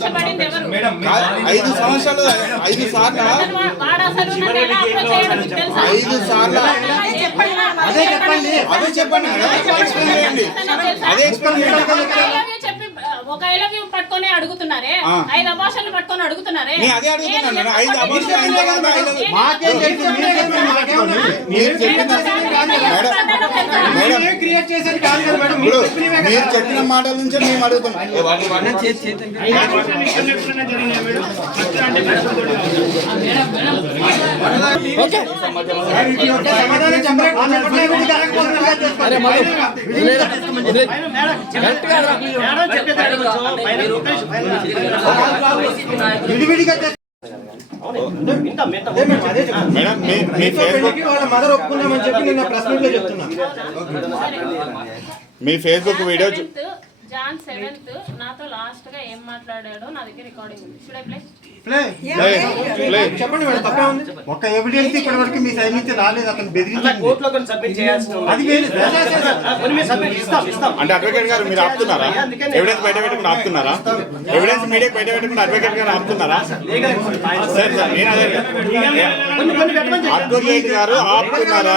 నియమించబడింది ఎవరు? 5 సంవత్సరాలు 5 సార్లు వాడు అసలు నన్ను ఎలా అప్రోచ్ అయ్యాడో మీకు తెలుసా? 5 సార్లు అదే చెప్పండి అదే ఎక్స్ప్లెయిన్ చెప్పి ఒక ఐ లవ్ యూ పట్టుకొని అడుగుతున్నారే, 5 అబార్షన్లు పట్టుకొని అడుగుతున్నారే. నేను అదే అడుగుతున్నాను. 5 అబార్షన్ అయిన తర్వాత మాకేం తెలుసు? మీరు చెప్పిన మాటల నుంచి మేము అడుగుతున్నాం. మీ ఫేస్బుక్ వీడియో జాన్ 7th నాతో లాస్ట్ గా ఏం మాట్లాడాడో నా దగ్గర రికార్డింగ్ ఉంది. Should I play? చెప్పండి మేడం, తప్పే ఉంది. ఒక ఎవిడెన్స్ ఇప్పటి వరకు మీ సైడ్ నుంచి రాలేదు. అతను బెదిరించారు కోర్టులో కొన్ని సబ్మిట్ చేయాల్సిన అది అంటే అడ్వకేట్ గారు మీరు ఆపుతున్నారా? ఎవిడెన్స్ బయట పెట్టకుండా ఆపుతున్నారా? ఎవిడెన్స్ మీడియా బయట పెట్టకుండా అడ్వకేట్ గారు ఆపుతున్నారా? సరే సార్, నేను అదే అడ్వకేట్ గారు ఆపుతున్నారా?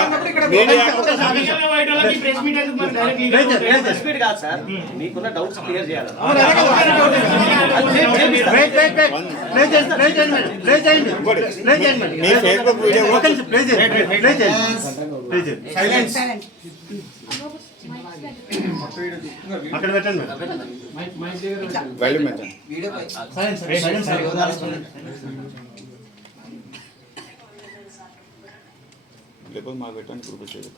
మీడియా మీకున్న డౌట్స్ క్లియర్ చేయాలి. మీ ఫేస్బుక్ వీడియో అక్కడ పెట్టండి లేకపోతే మాకు పెట్టండి గ్రూప్ చేయదు.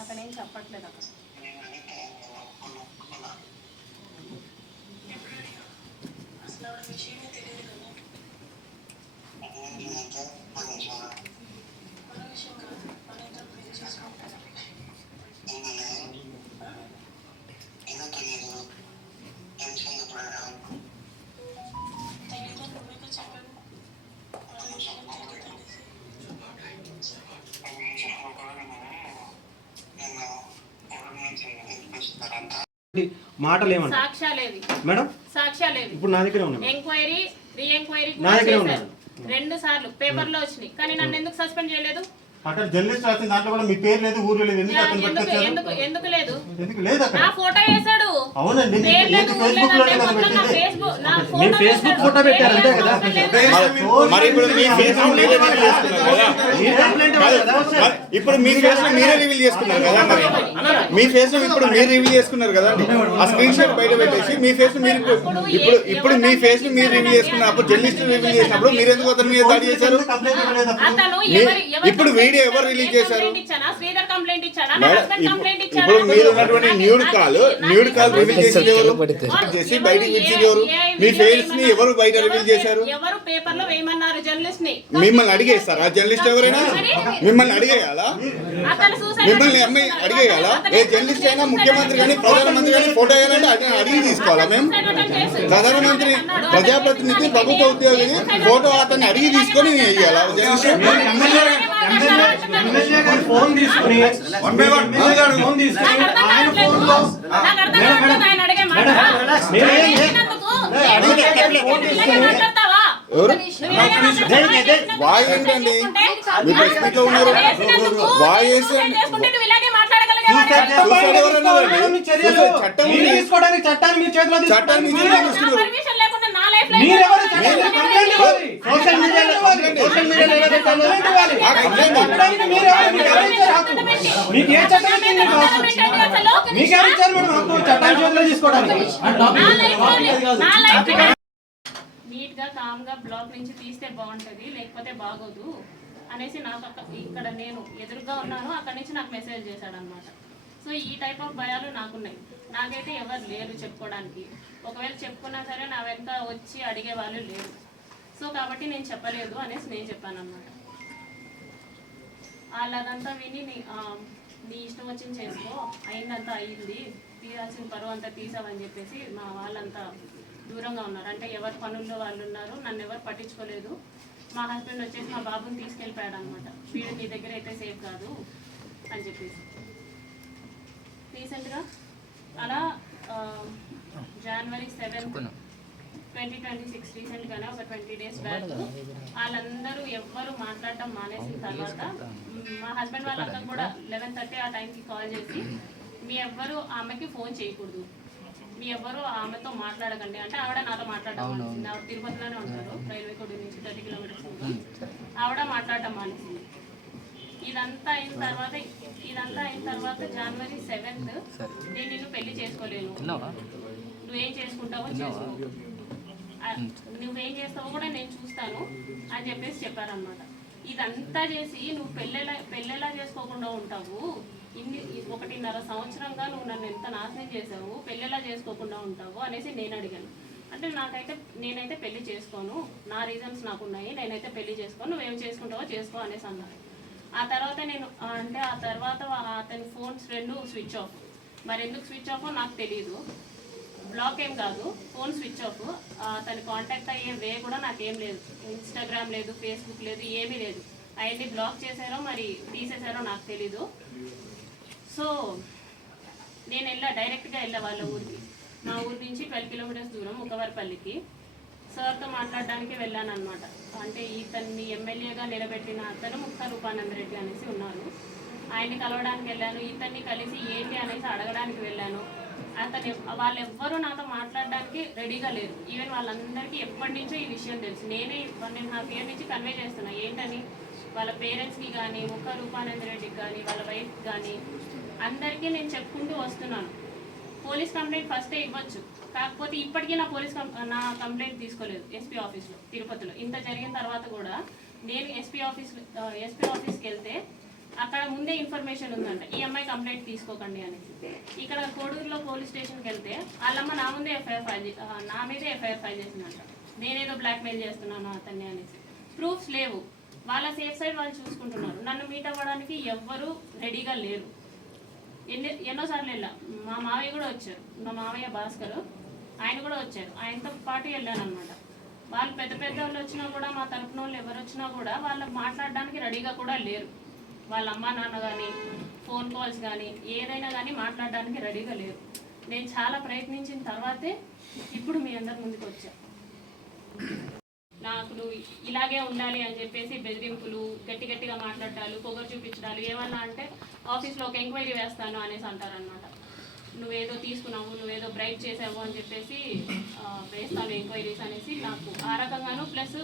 అతనేం చెప్పట్లేదు అక్కడ. మాటలేమన్నా సాక్ష్యాలేవి మేడం? సాక్ష్యాలేవి ఇప్పుడు నా దగ్గర ఉన్నాయి. ఎంక్వైరీ రీ ఎంక్వైరీ నా దగ్గర ఉన్నాయి. 2 సార్లు పేపర్ లో వచ్చినాయి. కానీ నన్ను ఎందుకు సస్పెండ్ చేయలేదు? అక్కడ జర్నలిస్ట్ రాసిన దాంట్లో కూడా మీ పేరు లేదు, ఊరు లేదు. ఎందుకు అతను పట్టుకొచ్చారు? ఎందుకు లేదు? ఎందుకు లేదు? అక్కడ నా ఫోటో వేసాడు. అవునండి, ఫేస్బుక్ ఫోటో పెట్టారు అంతే కదా. మరి ఇప్పుడు మీ ఫేస్ మీరే రివీల్ చేసుకున్నారు కదా. ఇప్పుడు మీ ఫేస్ మీరే రివీల్ చేసుకున్నారు కదా. మరి మీ ఫేస్ ఇప్పుడు మీరు రివీల్ చేసుకున్నారు కదండి. ఆ స్క్రీన్ షాట్ బయట పెట్టేసి మీ ఫేస్ మీరు ఇప్పుడు మీ ఫేస్ మీరు రివీల్ చేసుకున్నప్పుడు జర్నలిస్ట్ రివీల్ చేసినప్పుడు మీరు ఎందుకు అతని మీద దాడి చేశారు? ఇప్పుడు వీడియో ఎవరు రిలీజ్ చేశారు? ఇప్పుడు మీరు ఉన్నటువంటి న్యూడ్ కాల్ రివీల్ చేసేది ఎవరు? చేసి బయటకి ఇచ్చేది ఎవరు? మీ ఫేస్ ని ఎవరు బయట రివీల్ చేశారు? మిమ్మల్ని అడిగేస్తారా? జర్నలిస్ట్ ఎవరైనా మిమ్మల్ని అడిగేయాలా? మిమ్మల్ని అడిగేయాలా? ఏ జర్నలిస్ట్ అయినా ముఖ్యమంత్రి కానీ ప్రధానమంత్రి కానీ ఫోటో వేయాలంటే అడిగి తీసుకోవాలా? మేము ప్రధానమంత్రి ప్రజాప్రతినిధి ప్రభుత్వ ఉద్యోగిని ఫోటో అతన్ని అడిగి తీసుకొని వేయాలా? జర్నలిస్ట్ ఫోన్ తీసుకుని వాయ్ ఏంటండి? మీ ప్రెస్ మీట్ లో ఉన్నారు, వాయ్ వేసి చట్టాన్ని నీట్ గా కామ్ గా బ్లాక్ నుంచి తీస్తే బాగుంటది, లేకపోతే బాగోదు అనేసి నాకు ఇక్కడ నేను ఎదురుగా ఉన్నాను, అక్కడి నుంచి నాకు మెసేజ్ చేశాడు అనమాట. సో ఈ టైప్ ఆఫ్ భయాలు నాకున్నాయి. నాకైతే ఎవరు లేరు చెప్పుకోవడానికి. ఒకవేళ చెప్పుకున్నా సరే నా వెంట వచ్చి అడిగే వాళ్ళు లేరు. సో కాబట్టి నేను చెప్పలేదు అనేసి నేను చెప్పాను అనమాట. వాళ్ళదంతా విని నీ ఇష్టం వచ్చింది చేసుకో, అయిందంతా అయింది, తీరాల్సిన పరువు అంతా తీసావని చెప్పేసి మా వాళ్ళంతా దూరంగా ఉన్నారు. అంటే ఎవరి పనుల్లో వాళ్ళు ఉన్నారు, నన్ను ఎవరు పట్టించుకోలేదు. మా హస్బెండ్ వచ్చేసి మా బాబుని తీసుకెళ్ళిపోయాడు అనమాట. వీడు నీ దగ్గర అయితే సేఫ్ కాదు అని చెప్పేసి. రీసెంట్గా అలా January 7th 2026 రీసెంట్గానే ఒక 20 days బ్యాక్ వాళ్ళందరూ ఎవ్వరు మాట్లాడటం మానేసిన తర్వాత మా హస్బెండ్ వాళ్ళంతా కూడా 11:30 ఆ టైంకి కాల్ చేసి మీ ఎవ్వరు ఆమెకి ఫోన్ చేయకూడదు, మీ ఎవ్వరు ఆమెతో మాట్లాడకండి అంటే ఆవిడ నాతో మాట్లాడటం మానేసింది. ఆవిడ తిరుపతిలోనే ఉంటారు, రైల్వే కోడ్ నుంచి 30 kilometers ఆవిడ మాట్లాడటం మానేసింది. ఇదంతా అయిన తర్వాత January 7th నేను నిన్ను పెళ్లి చేసుకోలేను, నువ్వేం చేసుకుంటావో చేసుకో, నువ్వేం చేస్తావో కూడా నేను చూస్తాను అని చెప్పేసి చెప్పారనమాట. ఇదంతా చేసి నువ్వు పెళ్ళెలా చేసుకోకుండా ఉంటావు, 1.5 సంవత్సరంగా నువ్వు నన్ను ఎంత నాశనం చేసావు, పెళ్ళెలా చేసుకోకుండా ఉంటావు అనేసి నేను అడిగాను. అంటే నేనైతే పెళ్లి చేసుకోను, నా రీజన్స్ నాకున్నాయి, నేనైతే పెళ్లి చేసుకోను, నువ్వేం చేసుకుంటావో చేసుకో అనేసి అన్నారు. ఆ తర్వాత అతని ఫోన్స్ 2 స్విచ్ ఆఫ్. మరి ఎందుకు స్విచ్ ఆఫ్ నాకు తెలియదు, బ్లాక్ ఏం కాదు, ఫోన్ స్విచ్ ఆఫ్. తను కాంటాక్ట్ అయ్యే వే కూడా నాకేం లేదు, ఇన్స్టాగ్రామ్ లేదు, ఫేస్బుక్ లేదు, ఏమీ లేదు. అవన్నీ బ్లాక్ చేశారో మరి తీసేశారో నాకు తెలీదు. సో నేను డైరెక్ట్గా వెళ్ళా వాళ్ళ ఊరికి. మా ఊరి నుంచి 12 kilometers దూరం ముఖవర్పల్లికి సార్తో మాట్లాడడానికి వెళ్ళాను అనమాట. అంటే ఇతన్ని ఎమ్మెల్యేగా నిలబెట్టిన అతను ముక్క రూపానంద రెడ్డి అనేసి ఉన్నారు, ఆయన్ని కలవడానికి వెళ్ళాను. ఇతన్ని కలిసి ఏంటి అనేసి అడగడానికి వెళ్ళాను. వాళ్ళెవ్వరూ నాతో మాట్లాడడానికి రెడీగా లేరు. ఈవెన్ వాళ్ళందరికీ ఎప్పటి నుంచో ఈ విషయం తెలుసు. నేనే 1.5 years నుంచి కన్వే చేస్తున్నా ఏంటని. వాళ్ళ పేరెంట్స్కి కానీ, ముఖ రూపానంద రెడ్డికి కానీ, వాళ్ళ వైఫ్కి కానీ అందరికీ నేను చెప్పుకుంటూ వస్తున్నాను. పోలీస్ కంప్లైంట్ ఫస్టే ఇవ్వచ్చు, కాకపోతే ఇప్పటికీ నా కంప్లైంట్ తీసుకోలేదు ఎస్పీ ఆఫీస్లో తిరుపతిలో. ఇంత జరిగిన తర్వాత కూడా నేను ఎస్పీ ఆఫీస్కి వెళ్తే అక్కడ ముందే ఇన్ఫర్మేషన్ ఉందంట, ఈ అమ్మాయి కంప్లైంట్ తీసుకోకండి అనేసి. ఇక్కడ కోడూరులో పోలీస్ స్టేషన్కి వెళ్తే వాళ్ళమ్మ నా మీదే ఎఫ్ఐఆర్ ఫైల్ చేసిందంట, నేనేదో బ్లాక్మెయిల్ చేస్తున్నాను అతన్ని అనేసి. ప్రూఫ్స్ లేవు, వాళ్ళ సేఫ్ సైడ్ వాళ్ళు చూసుకుంటున్నారు. నన్ను మీట్ అవ్వడానికి ఎవ్వరూ రెడీగా లేరు. ఎన్నోసార్లు వెళ్ళా, మా మావయ్య కూడా వచ్చారు, మా మావయ్య భాస్కర్ ఆయన కూడా వచ్చారు, ఆయనతో పాటు వెళ్ళాను అనమాట. వాళ్ళు పెద్ద వాళ్ళు వచ్చినా కూడా, మా తరపున వాళ్ళు ఎవరు వచ్చినా కూడా వాళ్ళు మాట్లాడడానికి రెడీగా కూడా లేరు. వాళ్ళ అమ్మ నాన్న కానీ, ఫోన్ కాల్స్ కానీ, ఏదైనా కానీ మాట్లాడడానికి రెడీగా లేరు. నేను చాలా ప్రయత్నించిన తర్వాతే ఇప్పుడు మీ అందరి ముందుకు వచ్చా. నాకు ఇలాగే ఉండాలి అని చెప్పేసి బెదిరింపులు, గట్టిగా మాట్లాడాలు, పొగరు చూపించడాలు, ఏమన్నా అంటే ఆఫీస్లో ఒక ఎంక్వైరీ వేస్తాను అనేసి అంటారనమాట. నువ్వేదో తీసుకున్నావు, నువ్వేదో బ్రైట్ చేసావు అని చెప్పేసి వేస్తాను ఎంక్వైరీస్ అనేసి నాకు ఆ రకంగాను, ప్లస్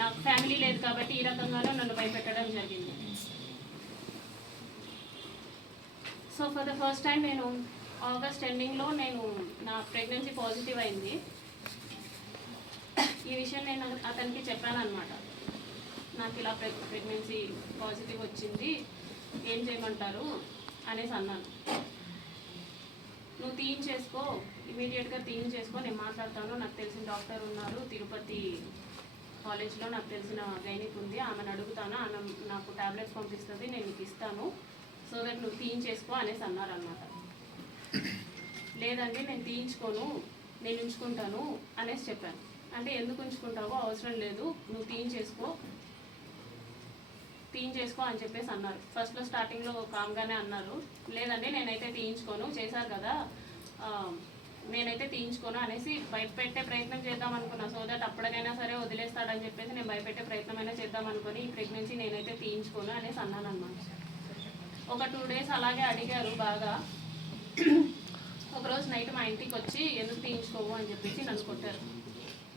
నాకు ఫ్యామిలీ లేదు కాబట్టి ఈ రకంగానూ నన్ను భయపెట్టడం జరిగింది. So for the first time నేను ఆగస్ట్ ఎండింగ్లో నా ప్రెగ్నెన్సీ పాజిటివ్ అయింది. ఈ విషయం నేను అతనికి చెప్పాను అనమాట, నాకు ఇలా ప్రెగ్నెన్సీ పాజిటివ్ వచ్చింది, ఏం చేయమంటారు అనేసి అన్నాను. నువ్వు తీయించేసుకో, ఇమీడియట్గా తీయించేసుకో, నేను మాట్లాడతాను, నాకు తెలిసిన డాక్టర్ ఉన్నారు తిరుపతి కాలేజ్లో, నాకు తెలిసిన గైనిక్ ఉంది, ఆమెను అడుగుతాను, ఆమె నాకు టాబ్లెట్స్ పంపిస్తుంది, నేను నీకు ఇస్తాను, సో దట్ నువ్వు తీయించేసుకో అనేసి అన్నారనమాట. లేదండి నేను తీయించుకోను, నేను ఉంచుకుంటాను అనేసి చెప్పాను. అంటే ఎందుకు ఉంచుకుంటావో, అవసరం లేదు, నువ్వు తీయించేసుకో అని చెప్పేసి అన్నారు. ఫస్ట్లో స్టార్టింగ్లో కామ్గానే అన్నారు, లేదండి నేనైతే తీయించుకోను, చేశారు కదా నేనైతే తీయించుకోను అనేసి భయపెట్టే ప్రయత్నం చేద్దాం అనుకున్నా. సో దట్ అప్పటికైనా సరే వదిలేస్తాడని చెప్పేసి నేను భయపెట్టే ప్రయత్నమైనా చేద్దాం అనుకుని ఈ ప్రెగ్నెన్సీ నేనైతే తీయించుకోను అనేసి అన్నాను అన్నమాట. ఒక 2 days అలాగే అడిగారు బాగా. ఒకరోజు నైట్ మా ఇంటికి వచ్చి ఎందుకు తీయించుకోవు అని చెప్పేసి నన్ను కొట్టారు.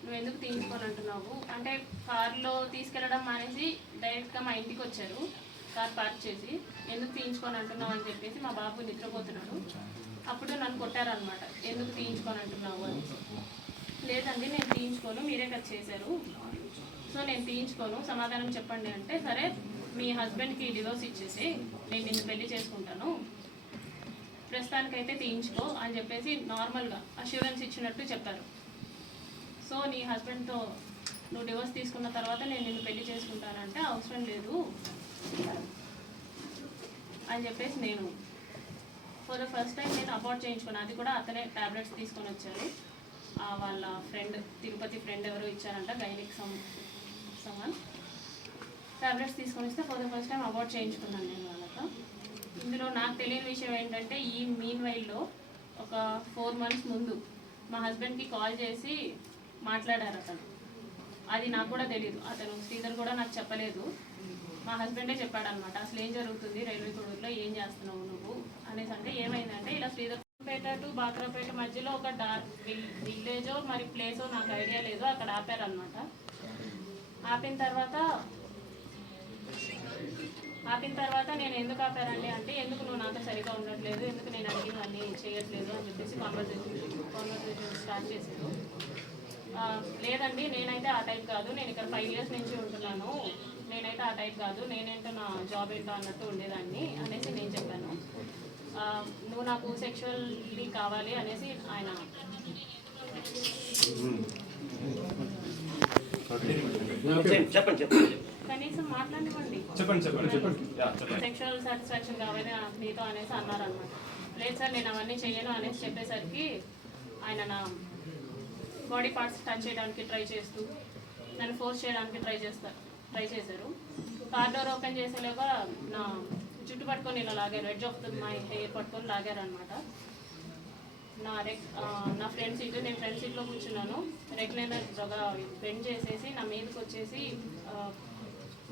నువ్వు ఎందుకు తీయించుకొని అంటున్నావు అంటే, కార్లో తీసుకెళ్ళడం మానేసి డైరెక్ట్గా మా ఇంటికి వచ్చారు, కార్ పార్క్ చేసి ఎందుకు తీయించుకొని అంటున్నావు అని చెప్పేసి. మా బాబు నిద్రపోతున్నాడు, అప్పుడు నన్ను కొట్టారనమాట, ఎందుకు తీయించుకొని అంటున్నావు అని. లేదండి నేను తీయించుకోను, మీరే కదా చేశారు, సో నేను తీయించుకోను, సమాధానం చెప్పండి అంటే, సరే మీ హస్బెండ్కి డివోర్స్ ఇచ్చేసి నేను నిన్ను పెళ్లి చేసుకుంటాను, ప్రస్తుతానికైతే తీయించుకో అని చెప్పేసి నార్మల్గా అష్యూరెన్స్ ఇచ్చినట్టు చెప్పారు. సో నీ హస్బెండ్తో నువ్వు డివోర్స్ తీసుకున్న తర్వాత నేను నిన్ను పెళ్లి చేసుకుంటానంటే అవసరం లేదు అని చెప్పేసి నేను ఫర్ ద ఫస్ట్ టైం నేను అబార్ట్ చేయించుకున్నాను. అది కూడా అతనే ట్యాబ్లెట్స్ తీసుకొని వచ్చారు, వాళ్ళ ఫ్రెండ్ తిరుపతి ఫ్రెండ్ ఎవరో ఇచ్చారంట, గైనిక్ పారాసెటమాల్ టాబ్లెట్స్ తీసుకొని వస్తే for the first time award చేయించుకున్నాను నేను వాళ్ళతో. ఇందులో నాకు తెలియని విషయం ఏంటంటే ఈ మీన్ వైల్లో ఒక 4 months ముందు మా హస్బెండ్కి కాల్ చేసి మాట్లాడారు అతను. అది నాకు కూడా తెలియదు, అతను శ్రీధర్ కూడా నాకు చెప్పలేదు. మా హస్బెండే చెప్పాడనమాట, అసలు ఏం జరుగుతుంది రైల్వే కోడూరులో, ఏం చేస్తున్నావు నువ్వు అనేసి. అంటే ఏమైందంటే ఇలా శ్రీధర్పేట టు బాక్రాపేట మధ్యలో ఒక విలేజో మరి ప్లేసో నాకు ఐడియా లేదు, అక్కడ ఆపారనమాట. ఆపిన తర్వాత నేను ఎందుకు ఆపారండి అంటే, ఎందుకు నువ్వు నాతో సరిగా ఉండట్లేదు, ఎందుకు నేను అడిగినవన్నీ చేయట్లేదు అని చెప్పేసి కాన్వర్సేషన్ స్టార్ట్ చేశారు. లేదండి నేనైతే ఆ టైప్ కాదు, నేను ఇక్కడ 5 years నుంచి ఉంటున్నాను, నేనైతే ఆ టైప్ కాదు, నేనేంటో నా జాబ్ ఏంటో అన్నట్టు ఉండేదాన్ని అనేసి నేను చెప్పాను. నువ్వు నాకు సెక్షువల్లీ కావాలి అనేసి ఆయన కనీసం మాట్లాడివ్వండి, సెక్షువల్ సాటిస్ఫాక్షన్ కావాలి నీతో అనేసి అన్నారనమాట. లేదు సార్ నేను అవన్నీ చేయను అనేసి చెప్పేసరికి ఆయన నా బాడీ పార్ట్స్ టచ్ చేయడానికి ట్రై చేస్తూ నన్ను ఫోర్స్ చేయడానికి ట్రై చేశారు. కార్ డోర్ ఓపెన్ చేసేలాగా నా జుట్టు పట్టుకొని ఇలా లాగారు, ఎడ్జ్ ఆఫ్ మై హెయిర్ పట్టుకొని లాగారు అనమాట. నా ఫ్రంట్ సీట్, నేను ఫ్రంట్ సీట్లో కూర్చున్నాను, రెగ్యులర్గా బెండ్ చేసేసి నా మీదకి వచ్చేసి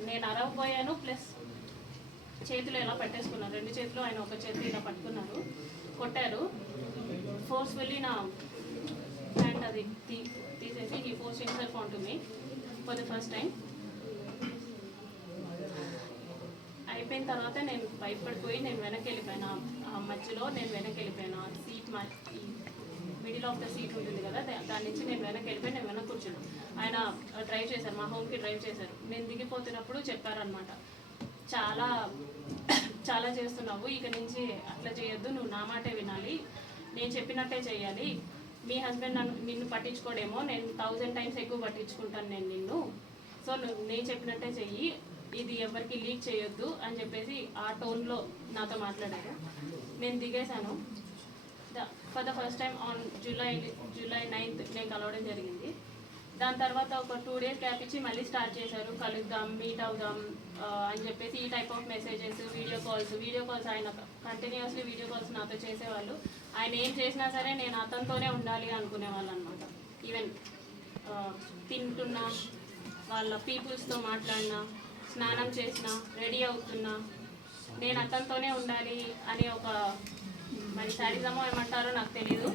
నేను అరవపోయాను, ప్లస్ చేతులు ఇలా పట్టేసుకున్నారు, 2 చేతులు ఆయన ఒక చేతులు ఇలా పట్టుకున్నారు, కొట్టారు. ఫోర్స్ఫుల్లీ నా హ్యాండ్ అది తీసేసి ఈ force himself on to me for the first time. అయిపోయిన తర్వాత నేను భయపడిపోయి నేను వెనక్కి వెళ్ళిపోయాను. ఆ మధ్యలో నేను వెనక్కి వెళ్ళిపోయాను. ఆ seat middle of the seat ఉంటుంది కదా, దాని నుంచి నేను వెనక్కి వెళ్ళిపోయి నేను వెనక్కి కూర్చున్నాను. ఆయన డ్రైవ్ చేశారు, మా హోమ్కి డ్రైవ్ చేశారు. నేను దిగిపోతున్నప్పుడు చెప్పారనమాట, చాలా చాలా చేస్తున్నావు, ఇక నుంచి అట్లా చేయొద్దు, నువ్వు నా మాటే వినాలి, నేను చెప్పినట్టే చేయాలి, మీ హస్బెండ్ నిన్ను పట్టించుకోడేమో, నేను 1000 times ఎక్కువ పట్టించుకుంటాను నేను నిన్ను, సో నేను చెప్పినట్టే చెయ్యి, ఇది ఎవరికి లీక్ చేయొద్దు అని చెప్పేసి ఆ టోన్లో నాతో మాట్లాడారు. నేను దిగేశాను. For the first time on July 9th నేను కలవడం జరిగింది. దాని తర్వాత ఒక 2 days గ్యాప్ ఇచ్చి మళ్ళీ స్టార్ట్ చేశారు, కలుద్దాం, మీట్ అవుదాం అని చెప్పేసి ఈ type of messages, video calls ఆయన కంటిన్యూస్లీ వీడియో కాల్స్ నాతో చేసేవాళ్ళు. ఆయన ఏం చేసినా సరే నేను అతనితోనే ఉండాలి అనుకునేవాళ్ళు అనమాట. ఈవెన్ తింటున్నా, వాళ్ళ పీపుల్స్తో మాట్లాడినా, స్నానం చేసినా, రెడీ అవుతున్నా నేను అతనితోనే ఉండాలి అని ఒక మరి శాడిజమో ఏమంటారో నాకు తెలీదు,